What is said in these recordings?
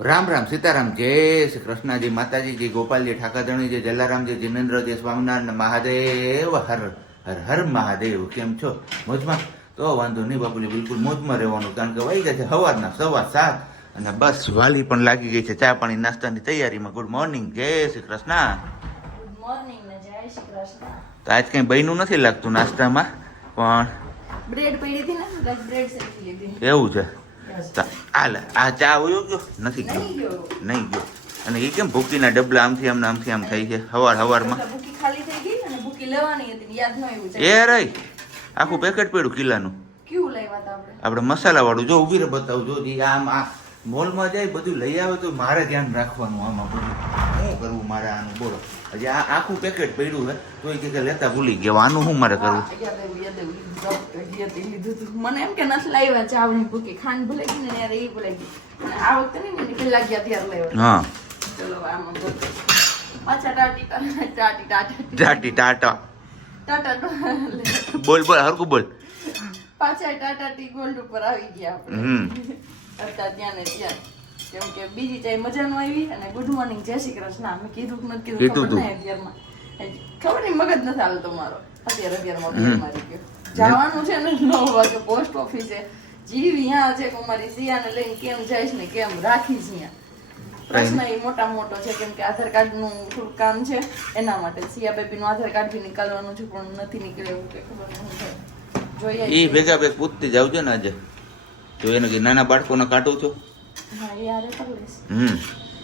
રામ રામ સીતારામ જય શ્રી કૃષ્ણજી માતાજી જય ગોપાલજી ઠાકરધણી જય જલારામજી જીનેન્દ્ર જય સ્વામિનારાયણ મહાદેવ હર હર હર મહાદેવ. કેમ છો? મોજમાં? તો વાંધો નહીં બાપુજી બિલકુલ મોજમાં રહેવાનું કારણ કે વહી ગયા છે સવારના સવા સાત. અને બસ વાલી પણ લાગી ગઈ છે ચા પાણી નાસ્તાની તૈયારીમાં. ગુડ મોર્નિંગ જય શ્રી કૃષ્ણ. ગુડ મોર્નિંગ જય શ્રી કૃષ્ણ. તો આજ કંઈ બન્યું નથી લાગતું નાસ્તામાં પણ બ્રેડ પડી હતી ને બ્રેડ એવું છે. હાલે આ ચા ઉયો ગયો? નથી ગયો. નહીં ગયો. અને એ કેમ ભૂકીના ડબલા આમથી આમ આમથી આમ થઈ છે હવાર હવારમાં? એ રહી આખું પેકેટ પડ્યું કિલ્લાનું. આપણે? મસાલા વાળું જો ઊભી રહે બતાવું જો આમ આ મોલમાં જાય બધું લઈ આવે તો મારે ધ્યાન રાખવાનું આમાં બધું. શું કરવું મારે આનું? બોલો. હજી આ આખું પેકેટ પડ્યું હે તો એ કે લેતા ભૂલી ગયા. આનું શું મારે કરવું હા, યાદ આવ્યું યાદ આવ્યું લીધું હતી લીધું હતું. મને એમ કે નથી લાવ્યા ચાવની ભૂકી. ખાંડ ભૂલાઈ ગઈ ને યાર એ ભૂલાઈ ગઈ. આ વખતે નહીં ને પેલા ગયા ત્યારે લાવ્યા. હા. ચલો આમાં પાછા ટાટી ટાટી ટાટી. ટાટી ટાટા. ટાટા બોલ બોલ હરકુ બોલ. પાછા ટાટા ટી ગોલ્ડ ઉપર આવી ગયા આપણે. હતા ત્યાં ને ત્યાં. કેમ કે બીજી ચાય મજા નો આવી અને ગુડ મોર્નિંગ જય શ્રી કૃષ્ણ. મેં કીધું કે નથી કીધું ખબર નહીં અત્યારમાં. ખબર નહીં મગજ નથી હાલતો મારો. અત્યારે અત્યારમાં. મારી ગયો. જવાનું છે ને નવ વાગે પોસ્ટ ઓફિસે જીવ અહીંયા છે કે મારી સિયાને લઈને કેમ જઈશ ને કેમ રાખીશ અહીંયા પ્રશ્ન એ મોટા મોટો છે કેમ કે આધાર કાર્ડનું થોડું કામ છે. એના માટે સિયા બેબી નું આધાર કાર્ડ બી નીકળવાનું છે પણ નથી નીકળે એવું કે ખબર નહીં જોઈએ. એ ભેગા ભેગ પૂછતી જાવજો ને આજે. તો એને કે નાના બાળકોને કાઢું છો. હા યારે કરી લઈશ. હમ.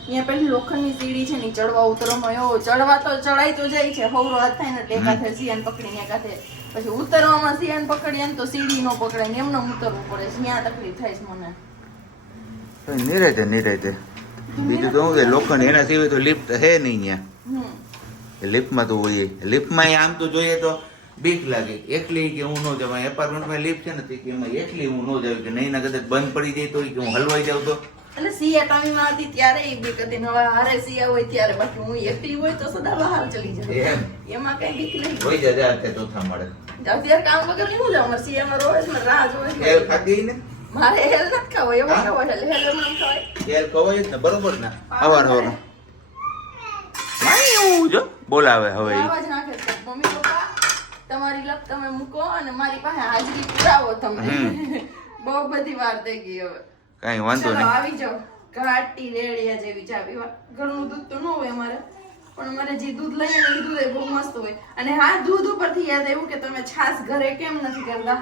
અહીંયા પેલી લોખંડની સીડી છે ને ચડવા ઉતરવામાં એવો ચડવા તો ચડાઈ તો જાય છે હવરો હાથ થાય ને ટેકા થાય સિયાન પકડીને એકાથે પછી ઉતરવામાં સિયાન પકડીએ ને તો સીડી નો પકડાય ને એમને ઉતરવું પડે છે ત્યાં તકલીફ થાય છે મને. નિરાતે નિરાતે. બીજું તો શું લોખંડ એના સિવાય તો લિફ્ટ હે નહીં હમ. લિફ્ટમાં તો હોય લિફ્ટમાં આમ તો જોઈએ તો બીક લાગે. એકલી કે હું ન જવાય એપાર્ટમેન્ટમાં લિફ્ટ છે ને તે કે એમાં એકલી હું ન જાઉં કે નહીં ના કદાચ બંધ પડી જાય તો કે હું હલવાઈ જાઉં તો. એટલે સિયા ટાઈમમાં હતી ત્યારે એ બી કદી હવે હારે સિયા હોય ત્યારે બાકી હું એકલી હોય તો સદા બહાર ચલી જાય એમાં? કઈ બીક નહીં. હોય જાય તે ચોથા મળે. અત્યારે કામ વગર નહીં હું જાઉં? મારે સિયામાં રોજ ને રાહ જોવે છે. હેલ ખાધી ને મારે હેલ નથી ખાવો એવો ખાવો હેલ હેલ નહીં ખવાય. હેલ ખવાય જ ને બરોબર ને? હવાર હવાર એવું જો બોલાવે હવે. આવાજ નાખે મમ્મી પપ્પા તમારી લપ તમે મૂકો અને મારી પાસે હાજરી પુરાવો તમે બહુ બધી વાર થઈ ગઈ હવે. કાંઈ વાંધો નહીં. આવી જાઓ. ઘાટી રેડિયા જેવી ચા પીવા. ઘરનું દૂધ તો ન હોય અમારે. પણ અમારે જે દૂધ લઈએ ને એ દૂધ એ બહુ મસ્ત હોય. અને હા દૂધ ઉપરથી યાદ આવ્યું કે તમે છાસ ઘરે કેમ નથી કરતા?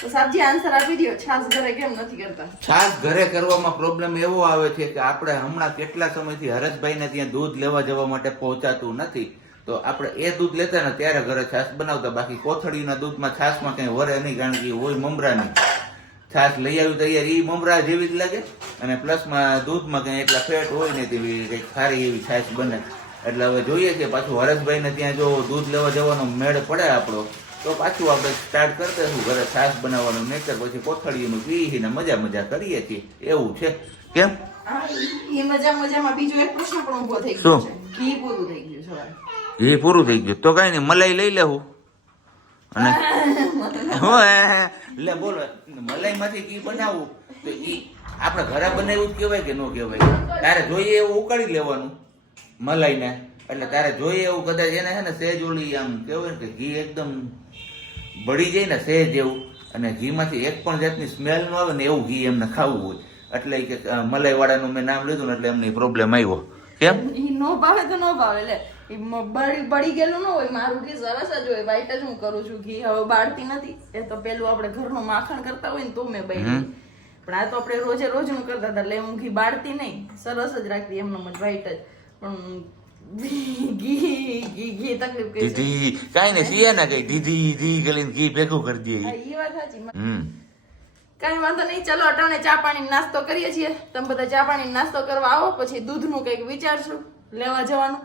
તો સાચી આન્સર આપી દો છાસ ઘરે કેમ નથી કરતા? છાસ ઘરે કરવામાં પ્રોબ્લેમ એવો આવે છે કે આપણે હમણાં કેટલા સમયથી હરેશભાઈને ત્યાં દૂધ લેવા જવા માટે પહોંચાતું નથી. તો આપણે એ દૂધ લેતા ને ત્યારે ઘરે છાસ બનાવતા. બાકી કોથળીના દૂધમાં છાસમાં કંઈ વરે નહીં કારણ કે હોય મમરાની. છાશ લઈ આવી તૈયાર એ મમરા જેવી જ લાગે. અને પ્લસમાં દૂધમાં કંઈ એટલા ફેટ હોય ને તેવી કંઈક સારી એવી છાશ બને. એટલે હવે જોઈએ કે પાછું હરેશભાઈને ત્યાં જો દૂધ લેવા જવાનો મેળ પડે આપણો તો પાછું આપણે સ્ટાર્ટ કરી દઈશું ઘરે છાશ બનાવવાનું નહીતર પછી કોથળીનું પીને મજા મજા કરીએ છીએ. એવું છે. કેમ? એ મજા મજામાં બીજો એક પ્રશ્ન પણ ઊભો થઈ ગયો છે. ઘી પૂરું થઈ ગયું એ પૂરું થઈ ગયું. તો કઈ નહીં મલાઈ લઈ લેવું અને લે બોલો મલાઈમાંથી ઘી બનાવવું તો ઈ આપણે ઘરે બનાવ્યું જ કહેવાય કે ન કહેવાય? તારે જોઈએ એવું ઉકાળી લેવાનું મલાઈને. એટલે તારે જોઈએ એવું કદાચ એને છે ને સહેજ ઓળી આમ કહેવાય ને કે ઘી એકદમ બળી જાય ને સહેજ એવું. અને ઘીમાંથી એક પણ જાતની સ્મેલ ન આવે ને એવું ઘી એમને ખાવું હોય. એટલે કે મલાઈવાળાનું મેં નામ લીધું ને એટલે એમને પ્રોબ્લેમ આવ્યો. કેમ? ઈ નો ભાવે તો નો ભાવે એટલે બળી બળી ગયેલું ન હોય મારું ઘી સરસ જ હોય વ્હાઈટ જ હું કરું છું ઘી. હવે બાળતી નથી. એ તો પેલું આપણે ઘરનું માખણ કરતા હોય ને તો મેં બાળી. પણ આ તો આપણે રોજે રોજ હું કરતા હતા એટલે હું ઘી બાળતી નહીં સરસ જ રાખતી એમનો જ વ્હાઈટ જ. પણ ઘી ઘી ઘી તકલીફ દીદી કાંઈ સિયા ના કઈ. કરીને ઘી ભેગું કરી દે હા, વાત સાચી. હમ. કઈ વાંધો નહીં ચલો અટાણે ચા પાણી નાસ્તો કરીએ છીએ. તમે બધા ચા પાણી નાસ્તો કરવા આવો પછી દૂધનું કંઈક વિચારશું. લેવા જવાનું.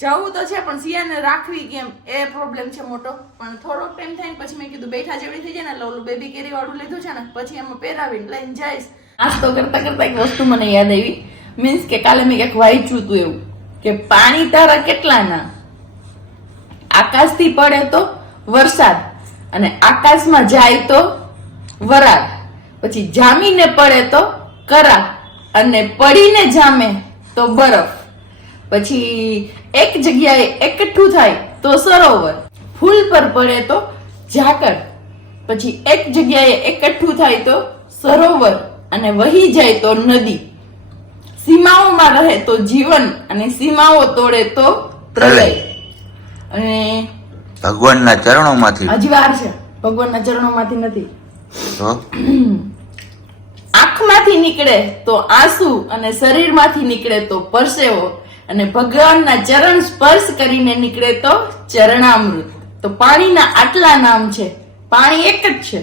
જવું તો છે, પણ સિયાને રાખવી કેમ? એ પ્રોબ્લેમ છે મોટો. પણ થોડોક ટાઈમ થાય પછી મેં કીધું, બેઠા જેવડી થઈ જાય ને, એટલે ઓલું બેબી કેરી વાળું લીધું છે ને, પછી એમાં પહેરાવીને લઈને જઈશ. નાસ્તો કરતા કરતા એક વસ્તુ મને યાદ આવી. મીન્સ કે કાલે મેં ક્યાંક વાંચ્યું હતું એવું, કે પાણી તારા કેટલાના? આકાશથી પડે તો વરસાદ, અને આકાશમાં જાય તો વરાળ. પછી જામીને પડે તો કરા અને પડીને જામે તો બરફ. પછી એક જગ્યાએ એકઠું થાય તો સરોવર. ફૂલ પર પડે તો ઝાકળ. પછી એક જગ્યાએ એકઠું થાય તો સરોવર અને વહી જાય તો નદી. સીમાઓમાં રહે તો જીવન અને સીમાઓ તોડે તો પ્રલય. અને ભગવાનના ચરણોમાંથી. હજી વાર છે. ભગવાનના ચરણોમાંથી નથી. આંખમાંથી નીકળે તો આંસુ અને શરીરમાંથી નીકળે તો પરસેવો. અને ભગવાનના ચરણ સ્પર્શ કરીને નીકળે તો ચરણામૃત. તો પાણીના આટલા નામ છે. પાણી એક જ છે.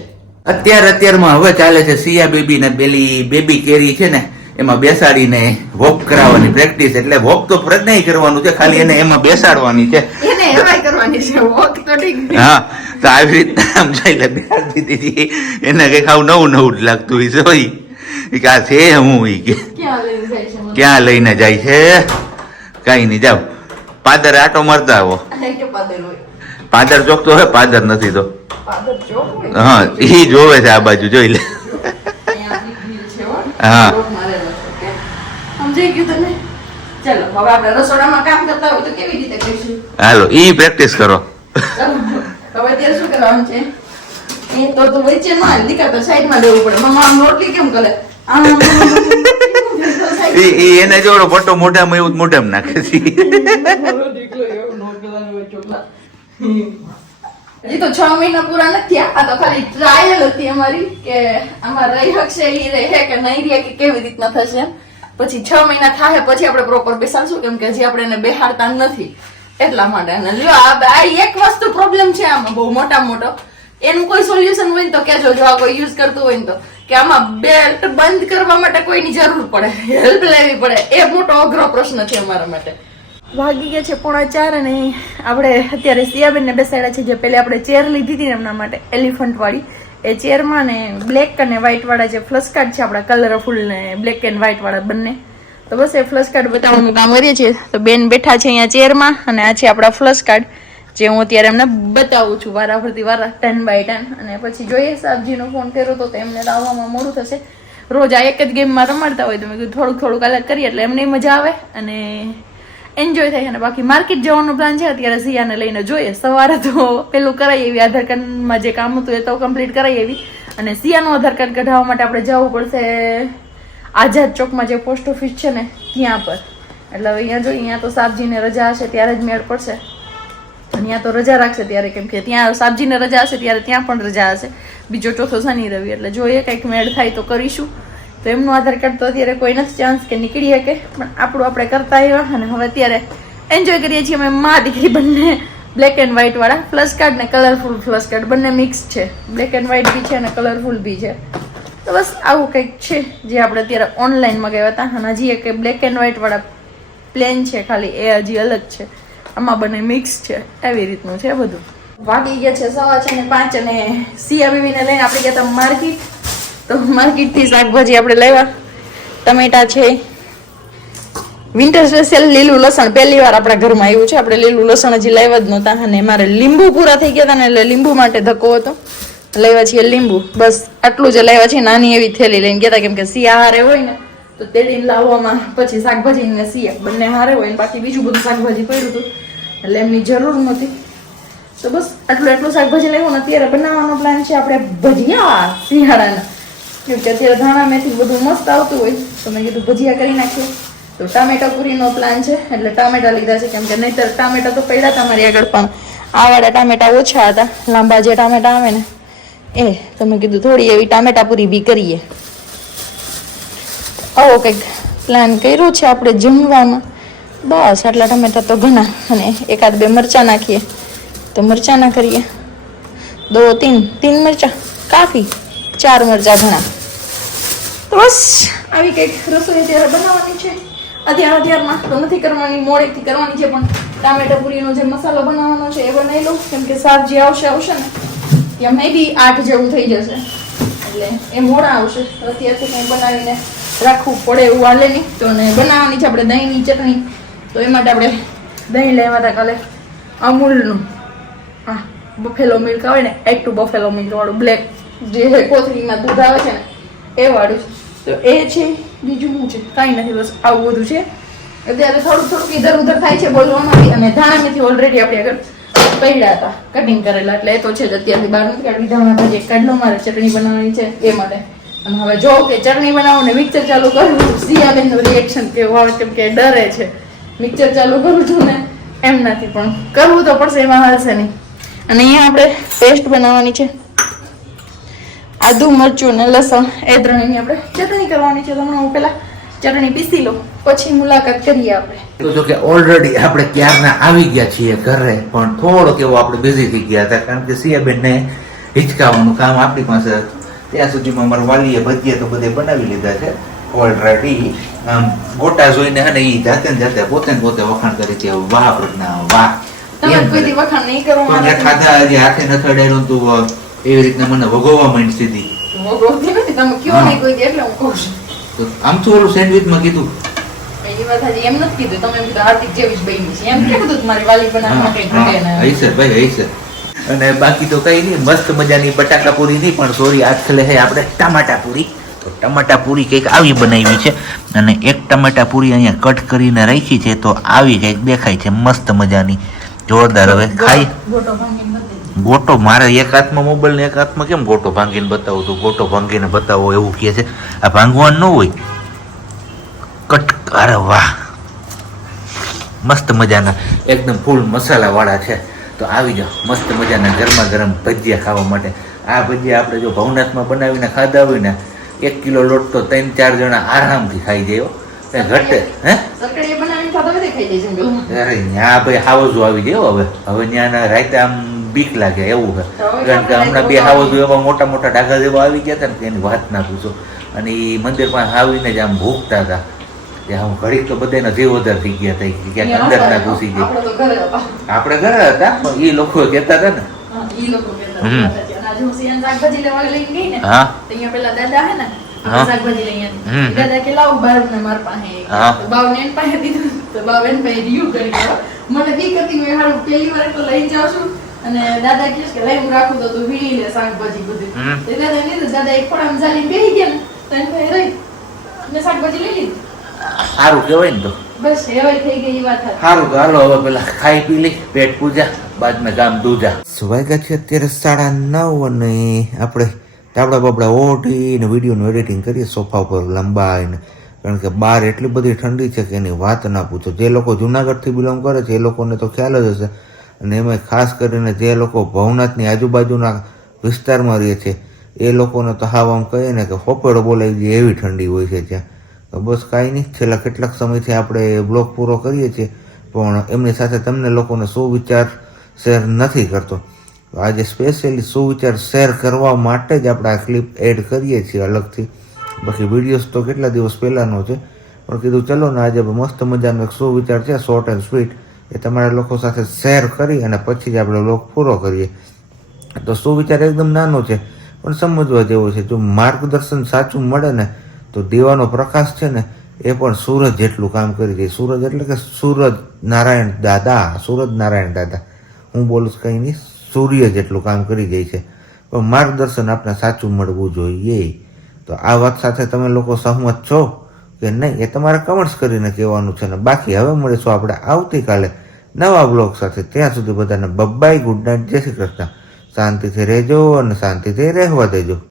અત્યાર અત્યારમાં હવે ચાલે છે સિયા બેબી ને પેલી બેબી કેરી છે ને એમાં બેસાડીને વોક કરાવવાની પ્રેક્ટિસ એટલે વોક તો પ્રજ્ઞા કરવાનું છે ખાલી એને એમાં બેસાડવાની છે. એને કરવાની છે વોક તો ઠીક. હા તો આવી રીતના આમ જઈને બેસાડી દીધી. એને કંઈક આવું નવું નવું જ લાગતું હોય છે કે આ છે હું કે. ક્યાં લઈને જાય છે? કઈ નહીં જાવ પાદર આટો મારતા આવો. પાદર હોય. પાદર ચોક તો પાદર નથી તો. હા એ જોવે છે આ બાજુ જોઈ લે. હો. હા. રોક મારેલો છે, ઓકે. સમજાઈ ગયું તને ચલો હવે આપણે રસોડામાં કામ કરતા હોય તો કેવી રીતે કરીશું? હાલો ઈ પ્રેક્ટિસ કરો. તો તો વચ્ચે ના દીકરા તો સાઈડમાં દેવું પડે. મમ્મા રોટલી કેમ કરે? ઈ એને જોડો પટ્ટો મોઢામાં એવું મોઢામાં નાખે છે. હજી તો છ મહિના પૂરા નથી આ તો ખાલી ટ્રાયલ હતી અમારી કે આમાં રહી શકશે એ રહે કે નહીં રહે, કે કેવી રીતના થશે પછી છ મહિના થાય પછી આપણે પ્રોપર બેસાડશું, કેમ કે હજી આપણે એને બેહાડતા નથી. એટલા માટે અને લ્યો, આ એક વસ્તુ પ્રોબ્લેમ છે આમાં, બહુ મોટા મોટો. એનું કોઈ સોલ્યુશન હોય ને તો કેજો જો આ કોઈ યુઝ કરતું હોય ને તો. કે આમાં બેલ્ટ બંધ કરવા માટે કોઈની જરૂર પડે હેલ્પ લેવી પડે. એ મોટો અઘરો પ્રશ્ન છે અમારા માટે. વાગી ગયા છે પોણા ચાર અને આપણે અત્યારે સિયાબેનને બેસાડ્યા છે જે પહેલે આપણે ચેર લીધી હતી એમના માટે એલિફન્ટ વાળી. એ ચેરમાં ને બ્લેક અને વ્હાઈટ વાળા જે ફ્લશ કાર્ડ છે આપણા કલરફુલ ને બ્લેક એન્ડ વ્હાઈટ વાળા બંને. તો બસ એ ફ્લશ કાર્ડ બતાવવાનું કામ કરીએ છીએ. તો બેન બેઠા છે અહીંયા ચેરમાં અને આ છે આપણા ફ્લશ કાર્ડ જે હું અત્યારે એમને બતાવું છું વારાફરતી વારા ટેન બાય ટેન અને પછી જોઈએ સાહેબજીનો ફોન કર્યો તો એમને લાવવામાં મોડું થશે. રોજ આ એક જ ગેમમાં રમાડતા હોય તો મેં કીધું થોડુંક થોડુંક અલગ કરીએ, એટલે એમને મજા આવે અને એન્જોય થાય. અને બાકી માર્કેટ જવાનો પ્લાન છે, અત્યારે સિયાને લઈને જોઈએ. સવારે તો પેલું કરાવી એવી આધાર કાર્ડમાં જે કામ હતું એ તો કમ્પ્લીટ કરાવી એવી અને સિયાનું આધાર કાર્ડ કઢાવવા માટે આપણે જવું પડશે આઝાદ ચોકમાં જે પોસ્ટ ઓફિસ છે ને, ત્યાં પર. એટલે હવે અહીંયા જોઈએ અહીંયા તો સાબજીને રજા હશે, ત્યારે જ મેળ પડશે. અને ત્યાં તો રજા રાખશે ત્યારે, કેમ કે ત્યાં સાબજીને રજા હશે, ત્યારે ત્યાં પણ રજા હશે. બીજો ચોથો શનિ રવિ, એટલે જોઈએ કંઈક મેળ થાય તો કરીશું. તો એમનું આધાર કાર્ડ તો અત્યારે કોઈ નથી ચાન્સ કે નીકળી શકે. પણ આપણું આપણે કરતા આવ્યા અને હવે અત્યારે એન્જોય કરીએ છીએ અમે મા દીકરી બંને બ્લેક એન્ડ વ્હાઈટ વાળા. ફ્લશ કાર્ડ ને કલરફુલ ફ્લશ કાર્ડ બંને મિક્સ છે. બ્લેક એન્ડ વ્હાઈટ બી છે અને કલરફુલ બી છે. તો બસ આવું કંઈક છે જે આપણે અત્યારે ઓનલાઈન મગાવ્યા હતા. અને હજી એક બ્લેક એન્ડ વ્હાઈટ વાળા પ્લેન છે, ખાલી એ હજી અલગ છે. આમાં બંને મિક્સ છે. એવી રીતનું છે બધું. વાગી ગયા છે સવા છે ને પાંચ અને સિયા બેબીને લઈને આપણે ગયા હતા માર્કેટ. તો માર્કેટથી શાકભાજી આપણે લાવ્યા. ટમેટા છે. વિન્ટર સ્પેશિયલ લીલું લસણ. પહેલી વાર આપણા ઘરમાં આવ્યું છે. આપણે લીલું લસણ હજી લાવ્યા જ નહોતા. અને મારે લીંબુ પૂરા થઈ ગયા હતા ને એટલે લીંબુ માટે ધક્કો હતો. લાવ્યા છીએ લીંબુ. બસ આટલું જ લાવ્યા છીએ. નાની એવી થેલી લઈને ગયા હતા કેમ કે સિયા હારે હોય ને, તો તેડીને લાવવામાં પછી શાકભાજી ને સિયા. બંને હારે હોય ને બાકી બીજું બધું શાકભાજી પડ્યું હતું. એટલે એમની જરૂર નથી. તો બસ આટલું એટલું શાકભાજી લેવું ને અત્યારે બનાવવાનો પ્લાન છે. આપણે ભજીયા, શિયાળાના. કેમ કે અત્યારે ધાણા, મેથી બધું મસ્ત આવતું હોય. તો મેં કીધું ભજીયા કરી નાખ્યું તો ટામેટા પૂરીનો પ્લાન છે. એટલે ટામેટા લીધા છે. કેમ કે નહીંતર ટામેટા તો પડ્યા હતા મારી આગળ, પણ આવાળા વાળા ટામેટા ઓછા હતા. લાંબા જે ટામેટા આવે ને, એ તો મેં કીધું થોડી એવી ટામેટા પૂરી બી કરીએ. આવો કંઈક પ્લાન કર્યો છે આપણે જમવામાં બસ, આટલા ટમેટા તો ઘણા. અને એકાદ બે મરચાં નાખીએ. તો મરચાં ના કરીએ. દો, તીન. તીન મરચાં. કાફી. ચાર મરચાં ઘણા. બસ, આવી કંઈક રસોઈ અત્યારે બનાવવાની છે. અત્યાર અત્યારમાં તો નથી કરવાની, મોડેથી કરવાની છે, પણ ટામેટા પૂરીનો જે મસાલો બનાવવાનો છે, એ બનાવી લઉં. કેમ કે શાક જે આવશે આવશે ને. ત્યાં મે બી આઠ જેવું થઈ જશે. એટલે એ મોડા આવશે. અત્યારથી કંઈ બનાવીને રાખવું પડે એવું હાલે નહીં. તો ને બનાવવાની છે આપણે દહીંની ચટણી. તો એ માટે આપણે દહીં લેવા હતા કાલે. અમૂલનું. હા બફેલો મિલ્ક આવે ને એક ટુ બફેલો મિલ્ક વાળું બ્લેક જે કોથળીમાં દૂધ આવે છે ને, એ વાળું તો એ છે, બીજું શું છે? કાંઈ નથી, બસ આવું બધું છે. અત્યારે થોડું થોડુંક ઇધર ઉધર થાય છે બોલવામાંથી અને ધાણા મેથી ઓલરેડી આપણે આગળ પડ્યા હતા કટિંગ કરેલા. એટલે એ તો છે જ અત્યારથી બહાર નથી કાઢવી. ધાણા ભાજી કાઢલો મારે ચટણી બનાવવાની છે, એ માટે. અને હવે જો કે ચટણી બનાવો ને મિક્સર ચાલુ કરું તો સિયાબેનનું રિએક્શન કેવું આવે કેમ કે ડરે છે. મિક્સર ચાલુ કરું છું ને, એમ નથી પણ કરવું તો પડશે, એમાં હાલશે નહીં. અને અહીંયા આપણે પેસ્ટ બનાવવાની છે. આદુ, મરચું ને લસણ એ ત્રણેયની આપણે ચટણી કરવાની છે. તો હું પેલા ચટણી પીસી લો પછી મુલાકાત કરીએ આપણે. તો કે ઓલરેડી આપણે ક્યારના આવી ગયા છીએ ઘરે, પણ થોડોક એવો આપણે બિઝી થઈ ગયા હતા, કારણ કે સિયાબેનને હિચકાવાનું કામ આપણી પાસે હતું. ત્યાં સુધીમાં અમારા વાલીએ ભજીયા તો બધે બનાવી લીધા છે. ઓલરેડી આમ ગોટા જોઈને હે ને ઈ જાતે ને જાતે પોતે ને પોતે વખાણ કરી છે વાહ પ્રજ્ઞા વાહ. મેં ખાધા હજી હાથે તું એવી રીતના મને ભોગવવા માંડી સીધી. છું. આમ તો ઓલું કીધું. એ વાત હજી એમ નથી કીધું તમે કીધું હાર્દિક જેવી જ બની છે. એમ કીધું તું વાલી બનાવવા કઈ હૈસર ભાઈ હૈસર અને બાકી તો કઈ નહીં મસ્ત મજાની બટાકા પૂરી નહીં પણ સોરી આજકાલ હે આપણે ટમાટા પૂરી. તો ટમાટા પૂરી કંઈક આવી બનાવી છે. અને એક ટમાટા પૂરી અહીંયા કટ કરીને રાખી છે તો આવી કંઈક દેખાય છે. મસ્ત મજાની. જોરદાર હવે ખાઈ. ગોટો મારે એક હાથમાં મોબાઈલ ને એક હાથમાં કેમ ગોટો ભાંગીને બતાવો? તો ગોટો ભાંગીને બતાવો એવું કહે છે. આ ભાંગવાનું ન હોય. કટ અરે વાહ મસ્ત મજાના. એકદમ ફૂલ મસાલાવાળા છે. તો આવી જાઓ. મસ્ત મજાના ગરમા ગરમ ભજીયા ખાવા માટે. આ ભજીયા આપણે જો ભવનાથમાં બનાવીને ખાધા હોય ને એક કિલો લોટ તો ત્રણ ચાર જણા આરામથી ખાઈ જાય હો. ઘટે હે? ન્યા ભાઈ હાવજો આવી ગયો હવે. હવે ન્યાના રાતે આમ બીક લાગે એવું છે. કારણ કે હમણાં બે હાવજો એવા મોટા મોટા ડાઘા જેવા આવી ગયા હતા ને કે એની વાત ના પૂછો. અને એ મંદિર પાસે આવીને જ આમ ભૂખતા હતા. એ હું ઘડીક તો બધાના જીવ વધારે થઈ ગયા હતા કે ક્યાંક અંદર ના ઘૂસી ગયા. આપણે ઘરે હતા. પણ એ લોકો કહેતા હતા ને. હા, ઈ લોકો કહેતા હમ. હું મને બીક હતી મેં હારું પહેલી વાર તો લઈ જાઉં છું. અને દાદા કહે કે લઈ હું રાખું તો તું વીણી લે શાકભાજી બધું. તો દાદા દાદા એક ફળામાં ઝાલીને બેસી ગયા ને. તો એન રહી મેં શાકભાજી લઈ લીધી. સારું કહેવાય ને તો. બસ હેવાઈ થઈ ગઈ એ વાત સારું તો હાલો હવે પેલા ખાઈ પી લઈ પેટ પૂજા બાદ મેં ગામ દૂજા વાગ્યા છે? અત્યારે સાડા નવ અને આપણે તાબડા બાબડા ઓઢીને વિડીયોનું એડિટિંગ કરીએ સોફા ઉપર લંબાઈને. કારણ કે બહાર એટલી બધી ઠંડી છે કે એની વાત ના પૂછો. જે લોકો જુનાગઢથી બિલોંગ કરે છે એ લોકોને તો ખ્યાલ જ હશે. અને એમાં ખાસ કરીને જે લોકો ભવનાથની આજુબાજુના વિસ્તારમાં રહે છે એ લોકોને તો હાવ આમ કહીએ ને કે હોપેડો બોલાવી દે એવી ઠંડી હોય છે ત્યાં. બસ કાંઈ નહીં, છેલ્લા કેટલાક સમયથી આપણે બ્લોગ પૂરો કરીએ છીએ, પણ એમની સાથે તમને લોકોને સુવિચાર શેર નથી કરતો. આજે સ્પેશિયલી સુવિચાર શેર કરવા માટે જ આપણે આ ક્લિપ એડ કરીએ છીએ અલગથી. બાકી વિડીયોઝ તો કેટલા દિવસ પહેલાંનો છે, પણ કીધું ચલો ને આજે મસ્ત મજાનો એક સુવિચાર છે શોર્ટ એન્ડ સ્વીટ એ તમારા લોકો સાથે શેર કરી અને પછી જ આપણે બ્લોગ પૂરો કરીએ. તો સુવિચાર એકદમ નાનો છે, પણ સમજવા જેવો છે, જો માર્ગદર્શન સાચું મળે ને તો દીવાનો પ્રકાશ છે ને, એ પણ સૂરજ જેટલું કામ કરી દે. સૂરજ એટલે કે સૂરજ નારાયણ દાદા, સૂરજ નારાયણ દાદા. હું બોલું કંઈ નહીં, સૂર્ય જેટલું કામ કરી જાય છે. પણ માર્ગદર્શન આપણે સાચું મળવું જોઈએ. તો આ વાત સાથે તમે લોકો સહમત છો કે નહીં? એ તમારે કમેન્ટ્સ કરીને કહેવાનું છે ને. બાકી હવે મળીશું આપણે આવતીકાલે નવા બ્લોગ સાથે. ત્યાં સુધી બધાને બબ્બાઈ ગુડ નાઇટ જય શ્રી કૃષ્ણ. શાંતિથી રહેજો અને શાંતિથી રહેવા દેજો.